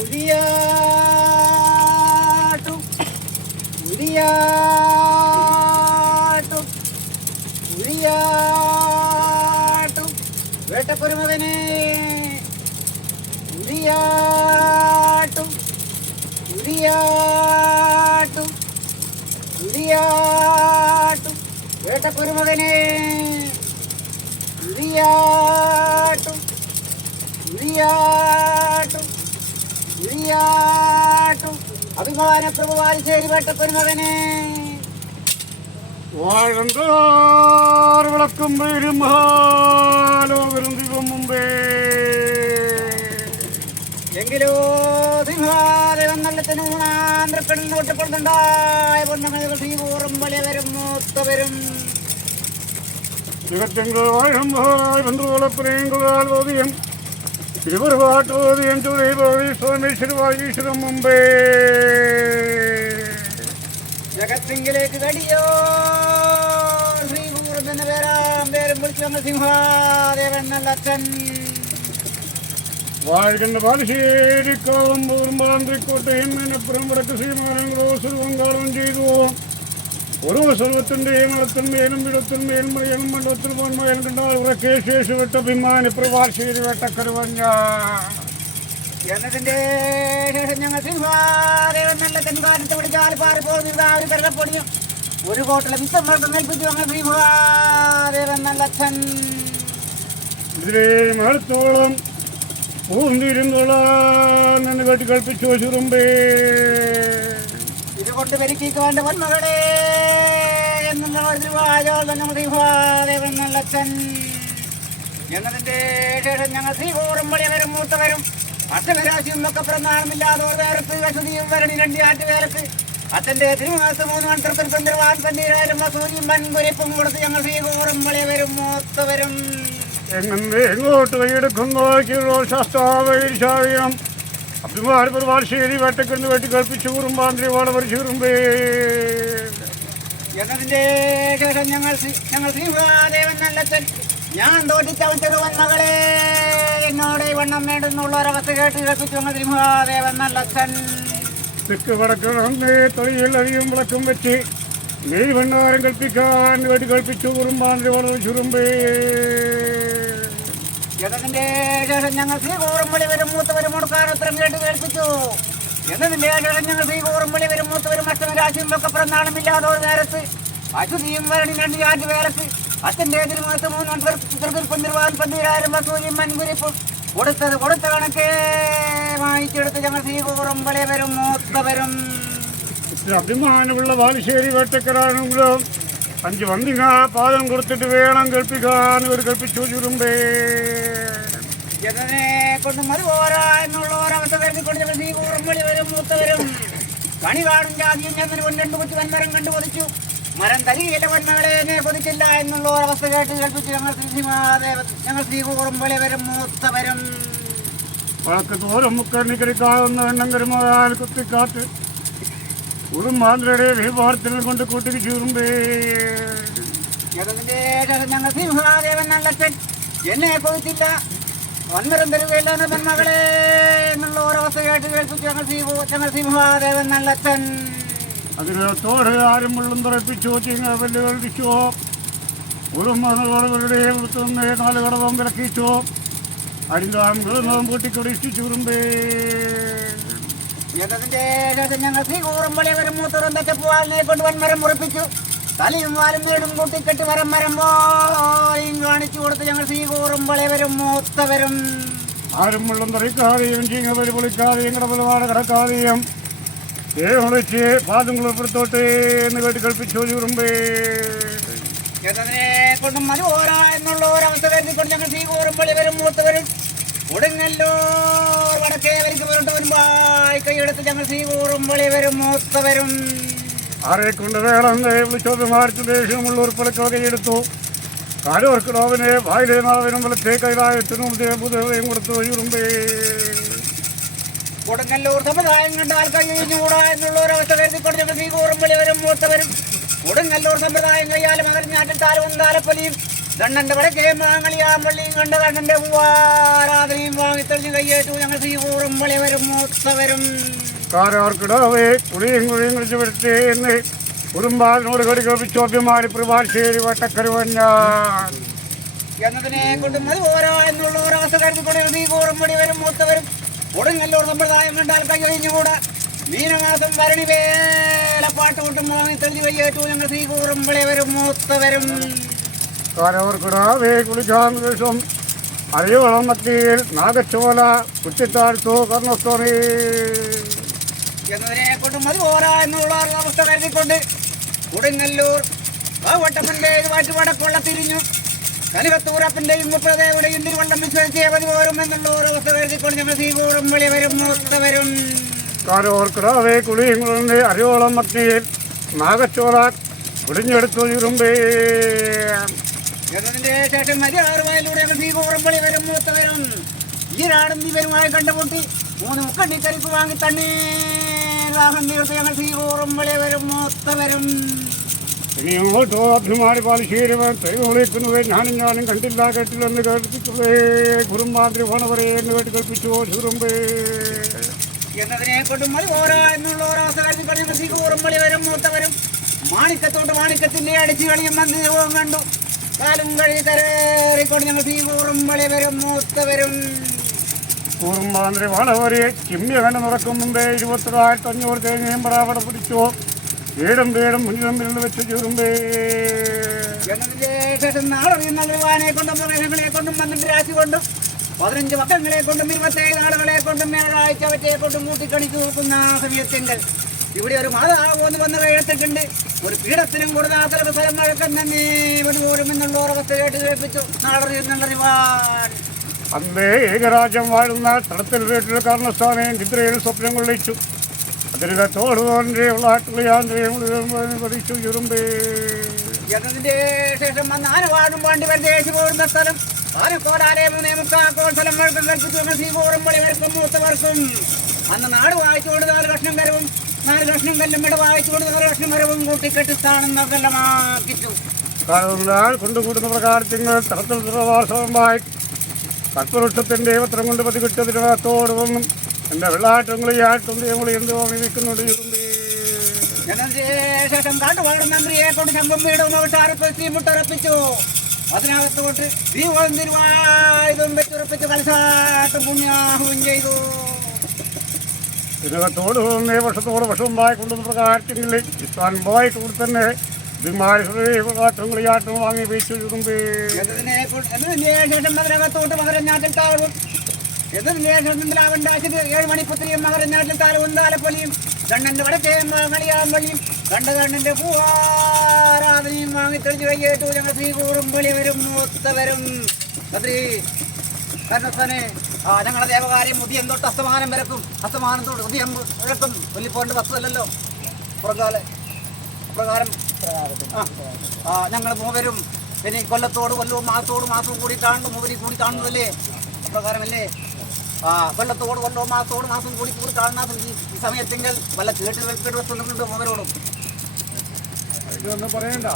ഉരിയാട്ടു ഉരിയാട്ടു ഉരിയാട്ടു വേട്ടപ്പൊരുമകനെ ഉരിയാട്ടു ഉരിയാട്ടു ഉരിയാട്ടു വേട്ടപ്പൊരുമകനെ ഉരിയാട്ടു ഉരിയാട്ടു ഉരിയാട്ടു അഭിമാന പ്രഭുവാലിശ്ശേരി വേട്ടപ്പൊരുമകനെ വാഴന്താർ വിളക്കും പേരും മഹാലോകരും ദൈവം മുമ്പേ എങ്കിലോ സിംഹാദേവൻ നല്ലത്തിന് മൂന്നാന്തരക്കടലിൽ ഒറ്റപ്പെടുന്നുണ്ടായ പൊന്നമകൾ ശ്രീപൂർവം വലിയവരും മൂത്തവരും ജഗത്തെങ്കിൽ വാഴും മഹാനായ ബന്ധുവളപ്പുരയെങ്കാൽ ഓതിയം തിരുവറുപാട്ടോതിയം സോമേശ്വരവായ ഈശ്വരം മുമ്പേ ജഗത്തിങ്കിലേക്ക് കടിയോ ശ്രീപൂർവം എന്ന പേരും വിളിച്ചു വന്ന സിംഹാദേവൻ നല്ലച്ഛൻ വാഴുന്ന ബാലുശ്ശേരിക്കാവും പൂർമ്പാന്ത്രിക്കോട്ടയും മേനപ്പുറം വടക്ക് ശ്രീമാനങ്ങളോ സർവങ്കാളം ചെയ്തു ഓരോ സർവത്തിൻ്റെയും അളത്തിന്മേലും വിടത്തിന്മേലും മറിയനും മണ്ഡലത്തിൽ പോന്മയം കണ്ടാൽ ഉറക്കെ ശേഷവിട്ട അഭിമാനി പ്രവാശ്ശേരി വേട്ടക്കരുവഞ്ഞ എന്നതിൻ്റെ ശേഷം ഞങ്ങൾ സിംഹാദേവൻ നല്ല തെൻകാലത്ത് പിടിച്ചാൽ പാറിപ്പോകുന്ന ഒരു കരടപ്പൊടിയും ഒരു കോട്ടിലെ വിത്തം നൽപ്പിച്ചു ഞങ്ങൾ സിംഹാദേവൻ നല്ലച്ഛൻ ഇതിലേ മഴത്തോളം പൂന്തിരുന്നോളാൻ എന്ന് കേട്ടി കൽപ്പിച്ചു ചുരുമ്പേ ഇതുകൊണ്ട് പെരുക്കിക്കാണ്ട് വന്മകളെ എന്നതിൻ നല്ലച്ഛൻ എന്നതിൻ്റെ ശേഷം ഞങ്ങൾ ശ്രീപൂർവം വലിയവരും മൂത്തവരും അഷ്ടവിരാശിയും ഒക്കെ പിറന്നാളുമില്ലാതെ വേർപ്പ് വസതിയും വരണി രണ്ടി ആറ്റുവേലക്ക് അച്ഛൻ്റെ തിരുമാസ 3 മന്ത്രത്തിൽ പന്തിരുവാൻ പന്നീരായിരം വസൂരിയും വൻകുരിപ്പും കൊടുത്ത് ഞങ്ങൾ ശ്രീപൂർവം വലിയവരും മൂത്തവരും എങ്ങനെ എങ്ങോട്ട് കൈയെടുക്കുന്നോ ശാസ്ത്രാവൈശായം അഭിമാന പ്രവാശ്ശേരി വേട്ടക്കെന്ന് വെട്ടി കൽപ്പിച്ചു കുറുമ്പാന്ത്രി വാടവർ ചുരുമ്പേ എന്നതിൻ്റെ ശേഷം ഞങ്ങൾ ശ്രീമഹാദേവൻ നല്ലച്ഛൻ ഞാൻ തോറ്റിച്ചവൻ ചെറുവൻ മകളെ എന്നോട് വണ്ണം വേണ്ടെന്നുള്ള ഒരവസ്ഥ കേട്ട് കേൾപ്പിച്ചു വന്ന ശ്രീമഹാദേവൻ നല്ലച്ഛൻ തെക്ക് വടക്കേ തൊഴിൽ അധികം വിളക്കം വെച്ച് നെയ് ഭണ്ഡാരം കൽപ്പിക്കാൻ വേണ്ടി കൽപ്പിച്ചു കുറുമ്പാന്ത്രി വാടവർ ചുരുമ്പേ എന്നതിൻ്റെ ശേഷം ഞങ്ങൾ ശ്രീകൂറും വലിയവരും മൂത്തവരും മുടക്കാനോത്തരം കേട്ട് കേൾപ്പിച്ചു എന്നതിൻ്റെ ശേഷം ഞങ്ങൾ ശ്രീകൂറും വലിയവരും മൂത്തവരും അഷ്ടമരാശിയും ഒക്കെ പിറന്നാളുമില്ലാതെ ഒരു നേരത്ത് അശുദ്ധിയും വരണി രണ്ട് ആറ്റുവേലക്ക് അച്ഛൻ്റെ തിരുമുഖത്ത് 3 മന്ത്രത്തിൽ പന്തിരായിരം വസൂരിയും വൻകുരിപ്പും കൊടുത്ത കണക്കേ വാങ്ങിച്ചെടുത്ത് ഞങ്ങൾ ശ്രീകൂറും വലിയവരും മൂത്തവരും അഭിമാനമുള്ള ബാലുശ്ശേരി വേട്ടക്കരാണെങ്കിലും 5 വന്തിക പാദം കൊടുത്തിട്ട് വേണം കേൾപ്പിക്കാൻ ഇവർ കൽപ്പിച്ചു ചുരുമ്പേ ജനനെ കൊണ്ട് മതി പോരാ എന്നുള്ള ഒരവസ്ഥ കരുതിക്കൊണ്ട് ഞങ്ങൾ ശ്രീകൂറും വലിയവരും മൂത്തവരും കണി കാണും ജാതിയും ഞങ്ങൾ കൊണ്ടു കൊച്ചു വൻമരം കണ്ടു കൊതിച്ചു മരം തരികയില്ല വന്മകളെ എന്നെ കൊതിച്ചില്ല എന്നുള്ള ഒരവസ്ഥ കേട്ട് കേൾപ്പിച്ചു ഞങ്ങൾ ശ്രീകൂറും വലിയവരും മൂത്തവരും വഴക്ക് തോറും മുക്കണ്ണിക്കരിക്കാവുന്ന എണ്ണം കരുമാൽ കുത്തിക്കാത്ത് കുടുംബാന്ത്രയുടെ വിഭാഗത്തിനെ കൊണ്ട് കൂട്ടിക്ക് ചൂറുമ്പേ ഞങ്ങൾ സിംഹാദേവൻ നല്ലച്ഛൻ എന്നെ കൊതിച്ചില്ല വൻമരം തരുകയില്ല വന്മകളെ എന്നുള്ള ഒരവസ്ഥ കേട്ട് കേൾപ്പിച്ചു ഞങ്ങൾ സിംഹാദേവൻ നല്ലച്ഛൻ അതിനകത്തോടെ ആരും വെള്ളം തുറപ്പിച്ചോ ചീങ്ങ വെല്ലുകൾ വിളിച്ചോ കുടുംബങ്ങളുടെ വൃത്തന്നെ 4 കടവും വിലക്കിച്ചോ അരിന്താം കൃതവും കൂട്ടിക്കൊടിച്ചു ചൂറുമ്പേ എന്നതിൻ്റെ ശേഷം ഞങ്ങൾ ശ്രീകൂറും വലിയവരും മൂത്തവരും തെറ്റപ്പുവാലിനെ കൊണ്ട് വൻമരം മുറിപ്പിച്ചു തലയും വാലും വീടും കൂട്ടിക്കെട്ടി മരം പോയും കാണിച്ചു കൊടുത്ത് ഞങ്ങൾ ശ്രീകൂറും വലിയവരും മൂത്തവരും ആരും വെള്ളം തെറിക്കാതെയും ചീങ്ങ വലി പൊളിക്കാതെയും കടപ്പുലപാട് കിടക്കാതെയും വിളിച്ച് പാദം കുളിപ്പുറത്തോട്ട് എന്ന് കേട്ട് കൽപ്പിച്ചു ചൂറുമ്പേ എന്നതിനെ കൊണ്ടും മതി പോരാ എന്നുള്ള ഒരവസ്ഥ കരുതിക്കൊണ്ട് ഞങ്ങൾ ശ്രീകൂറും വലിയവരും മൂത്തവരും കൊടുങ്ങല്ലൂർ വടക്കേവരിക്ക് പുറത്ത് വരുമ്പായി കൈയെടുത്ത് ഞങ്ങൾ ശ്രീകൂറും വലിയവരും മൂത്തവരും ആരെ കൊണ്ട് വേണം വിളിച്ചോമാരിച്ച് ദേഷ്യമുള്ളവർ പലക്കോ കൈയെടുത്തു കാലോർക്കിടാവിനെ വായിലെ നാവിനും വലത്തെ കൈതായത്തിനും പുതുതയും കൊടുത്തു ചുരുമ്പേ കൊടുങ്ങല്ലൂർ സമുദായം കണ്ടാൽ കഴിഞ്ഞുകൂടാ എന്നുള്ള ഒരവസ്ഥ കരുതിക്കൊണ്ട് ഞങ്ങൾ ശ്രീകൂറും വലിയവരും മൂത്തവരും കൊടുങ്ങല്ലൂർ സമ്പ്രദായം കയ്യാലും അകർഞ്ഞാറ്റും താലവും താലപ്പൊലിയും കണ്ണന്റെ വടക്കേ മാങ്ങളിയാമ്പള്ളിയും കണ്ട കണ്ണന്റെ പൂവാരാധനയും വാങ്ങിത്തെളിഞ്ഞ് കയ്യേറ്റു ഞങ്ങൾ ശ്രീകൂറും വളി വരും മൂത്തവരും കാരാർക്കിടാവേ കുളിയും കുഴിയും കുളിച്ച് വരുത്തേ എന്ന് കുടുംബാലിനോട് കടികപ്പിച്ചോദ്യമാരി പ്രഭാഷേരി വട്ടക്കരുവഞ്ഞാൻ എന്നതിനെ കൊണ്ട് മതി പോരാ എന്നുള്ള ഒരാശ കരുതിക്കൊണ്ട് ശ്രീകൂറും വളി വരും മൂത്തവരും കൊടുങ്ങല്ലൂർ സമ്പ്രദായം കണ്ടാൽ കൈയൊഴിഞ്ഞുകൂടാ മീനമാസം ഭരണി വേലപ്പാട്ട് കൊണ്ടും വാങ്ങിത്തെളിഞ്ഞ് കയ്യേറ്റു ഞങ്ങൾ ശ്രീകൂറും വളി വരും മൂത്തവരും കാരാർക്കിടാവേ കുളിക്കാൻ ദിവസം അരിവളം മത്തിയിൽ നാഗച്ചോല കുറ്റിത്താഴ്ത്തോ കർണസ്വാമി എന്നതിനെ കൊണ്ട് മതി പോരാ എന്നുള്ള അവസ്ഥ കരുതിക്കൊണ്ട് കൊടുങ്ങല്ലൂർ വട്ടപ്പന്റെ ഇതുമായിട്ട് വടക്കുള്ള തിരിഞ്ഞു കലികത്തൂരപ്പന്റെയും മുപ്പതേവിടെയും തിരുവണ്ടം വിശ്വസിച്ചേ മതി പോരും എന്നുള്ള ഒരു അവസ്ഥ കരുതിക്കൊണ്ട് ഞങ്ങൾ ശ്രീകൂറും വളി വരും മൂത്തവരും കാരോർക്കിടാവേ കുളിയും കുളിന്റെ അരിവളം മത്തിയിൽ നാഗച്ചോല കുടിഞ്ഞെടുത്തു ഇരുമ്പേ എന്നതിന്റെ ശേഷം മതിയാറുമായിലൂടെ ഞങ്ങൾ ശ്രീകൂറും വളി വരും മൂത്തവരും ഈ നാടും ഇവരുമായി കണ്ടുമുട്ടി 3 മുക്കണ്ടിക്കരിപ്പ് വാങ്ങി തണ്ണീരാഹം തീർത്ത് ഞങ്ങൾ ശ്രീകൂറും വളി വരും മൂത്തവരും ഇനിയോട്ടോ അഭിമാനി പാലിശ്ശേരിവൻ ദൈവം വിളിക്കുന്നത് ഞാനും കണ്ടില്ല കേട്ടില്ലെന്ന് കേൾപ്പിച്ചേ കുറുമ്പാന്ത്രി പോണവരെ എന്ന് കേട്ട് കൽപ്പിച്ചു ചുരുമ്പേ എന്നതിനെ കൊണ്ട് മതി പോരാ എന്നുള്ള ഒരാശ കരുതിക്കൊണ്ട് ഞങ്ങൾ ശ്രീകൂറും വളി വരും മൂത്തവരും മാണിക്കത്തോട്ട് മാണിക്കത്തിന്റെ അടിച്ചു കളിയും മന്ദിരവും കണ്ടു കാലും കഴി കരേറിക്കൊണ്ട് ഞങ്ങൾ ശ്രീകൂറും വളി വരും മൂത്തവരും കുറുമ്പാന്ത്രി പോണവരെ ചിമ്മിയ കണ്ട് നടക്കും മുമ്പേ 24,500 തേങ്ങയും പടാപട പിടിച്ചോ വീടും മുന്നിലും നിന്ന് വെച്ച് ചുരുമ്പേ എന്നതിന്റെ ശേഷം നാളറിയുന്ന നിർവാനെ കൊണ്ടും മൃഗങ്ങളെ കൊണ്ടും 12 രാശി കൊണ്ടും 15 മക്കളെ കൊണ്ടും 27 ആളുകളെ കൊണ്ടും മേളാഴ്ച അവറ്റയെ കൊണ്ടും കൂട്ടിക്കണിച്ചു നോക്കുന്ന സമയത്തെങ്കിൽ ഇവിടെ ഒരു മാതാവോന്ന് വന്ന് എഴുത്തിട്ടുണ്ട് ഒരു പീഠത്തിനും കൊടുത്താത്ത സ്ഥലം വഴക്കം തന്നെ പോരും എന്നുള്ള അവസ്ഥ കേട്ട് കേൾപ്പിച്ചു നാളറിയുന്നുള്ള റിവാൻ അന്നേ ഏകരാജ്യം വാഴുന്ന സ്ഥലത്തിൽ വീട്ടിൽ കാരണസ്ഥാനെ നിദ്രയിൽ സ്വപ്നം കൊള്ളിച്ചു അതിനകത്തോട് പഠിച്ചു ചുരുമ്പേ എന്നതിന്റെ ശേഷം വന്ന് ആനവാടും പാണ്ടി വരദേശി പോകുന്ന സ്ഥലം ആനക്കോടാലെ 3 സ്ഥലം വഴക്കം കൽപ്പിച്ചു ശ്രീകൂറും വളി വരക്കും മൂത്തവർക്കും അന്ന് നാട് വായിച്ചുകൊണ്ട് 4 കഷ്ണം കരവും 4 കഷ്ണം കല്ലും ഇവിടെ വായിച്ചുകൊണ്ട് 4 കഷ്ണം കരവും കൂട്ടിക്കെട്ടി സ്ഥാനമാക്കിച്ചു കൊണ്ടുകൂടുന്ന പ്രകാരത്തിൽ തലത്തിൽ പ്രവാസമായി കൽപ്പവൃക്ഷത്തിൻ്റെ പത്രം കൊണ്ട് പതികിട്ടതിനകത്തോട് വന്നും എൻ്റെ വെള്ളാറ്റങ്ങളും ആട്ടും ഞങ്ങൾ എന്ത് വാങ്ങി നിൽക്കുന്നുണ്ട് എന്നതിന് ശേഷം കാട്ടുപാടും മന്ത്രിയെ കൊണ്ട് ശമ്പം വീടും ഷാരപ്പി മുട്ടുറപ്പിച്ചു അതിനകത്തോട്ട് ദീപം തിരുവായുധം വെച്ചുറപ്പിച്ച് കലശാട്ടും പുണ്യാഹവും ചെയ്തു ഇതിനകത്തോട് വന്നേ വർഷത്തോട് വർഷവുമായി കൊണ്ടുവന്ന പ്രകാരത്തിൽ ഇസ്ലാം പോയിട്ട് കൂടി തന്നെ ാട്ടും വാങ്ങി വീച്ചു ചുരുമ്പേ എന്നതിന് ശേഷം മകരകത്തോട്ട് മകരഞ്ഞാട്ടിൽ താഴവും എന്നതിന് ശേഷം ലാവണ്ടാശിത് 7 മണിപ്പുത്രിയും മകരഞ്ഞാട്ടിൽ താഴവും താലപ്പൊലിയും കണ്ണന്റെ വടക്കേ മാങ്ങളിയാമ്പള്ളിയും കണ്ണന്റെ പൂവാരാധനയും വാങ്ങിത്തെളിഞ്ഞ് കയ്യേറ്റു ഞങ്ങൾ ശ്രീകൂറും വളി വരും മൂത്തവരും മന്ത്രി കർണസ്ഥാനെ ഞങ്ങളുടെ ദേവകാര്യം ഉദയം തൊട്ട് അസ്തമാനം വരക്കും അസ്തമാനം തൊട്ട് ഉദയം വരക്കും കൊല്ലിപ്പോണ്ട വസ്തുവല്ലല്ലോ പുറകാല പ്രകാരം ഞങ്ങൾ മൂവരും ഇനി കൊല്ലത്തോട് കൊല്ലവും മാസവും കൂടി കാണുന്നു മൂവരി കൂടി കാണുന്നതല്ലേ അപ്രകാരമല്ലേ കൊല്ലത്തോട് കൊല്ലവും മാസവും കൂടി കാണുന്ന ഈ സമയത്തെങ്കിൽ വല്ല കേട്ട് വസ്തുക്കളുണ്ട് മൂവരോടും ഇതൊന്നും പറയണ്ട